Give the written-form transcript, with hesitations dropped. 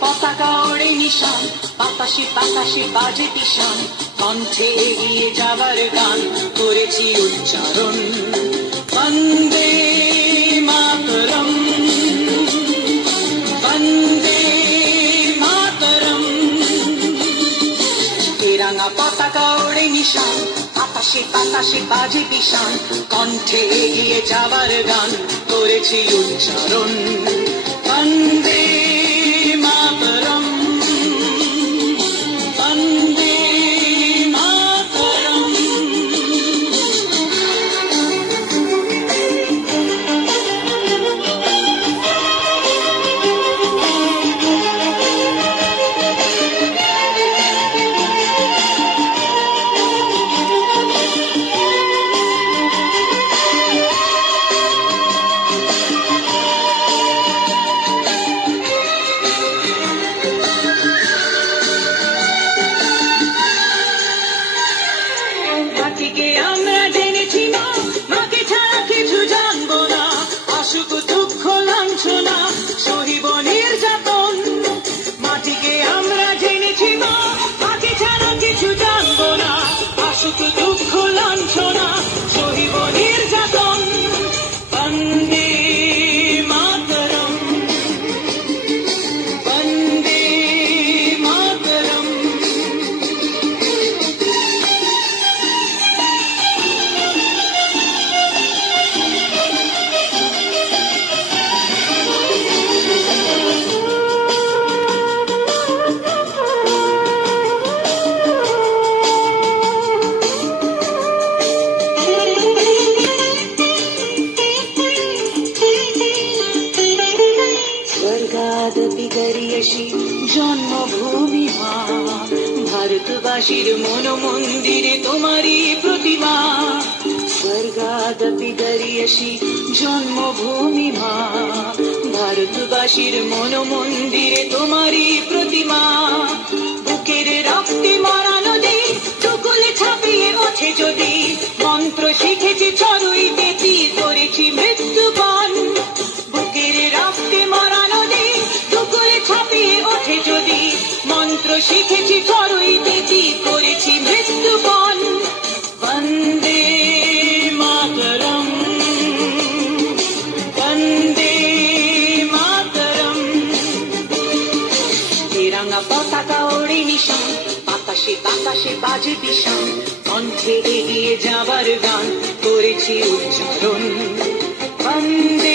পতাকা ওড়ে নিশান, বাতাসে বাতাসে বাজে পিশান, কণ্ঠে এগিয়ে যাবার গান করেছি উচ্চারণ। বন্দে মাতরম, বন্দে মাতরম। রাঙা পতাকা ওড়ে নিশান, বাতাসে বাতাসে বাজে পিশান, কণ্ঠে এগিয়ে যাবার গান করেছি উচ্চারণ। বন্দে মাতরম, বন্দে মাতরম। আমরা জেনেছি মা, মাকে ছাড়া কিছু জানবো না, অসুখ দুঃখ লাঞ্ছনা সহিব নির্যাতন। মাটিকে আমরা জেনেছি মা, মাকে ছাড়া কিছু জানবো না, অসুখ দুঃখ লাঞ্ছনা সহিব নির্যাতন। বন্দে মাতরম, বন্দে মাতরম। স্বর্গাদপি গরীয়সী জন্মভূমি মা, ভারতবাসীর মন মন্দিরে তোমারই প্রতিমা। স্বর্গাদপি গরীয়সী জন্মভূমি মা, ভারতবাসীর মন মন্দিরে তোমারই প্রতিমা। বুকের রক্তে মরা নদী টুকুলে ছাপিয়ে ওঠে যদি, মন্ত্র শিখেছি চড়ুই বেতি করেছি মৃত্যুবন। বুকের রক্তে মরা নদী টুকুলে ছাপিয়ে ওঠে যদি, মন্ত্র শিখেছি চড়ুই বেতি করেছি মৃত্যুবন। বন্দে মাতরম, বন্দে মাতরম। রাঙা পতাকা ওড়ে নিশান, বাতাসে বাতাসে বাজে পিশান, কণ্ঠে এগিয়ে যাবার গান করেছি উচ্চারণ। বন্দে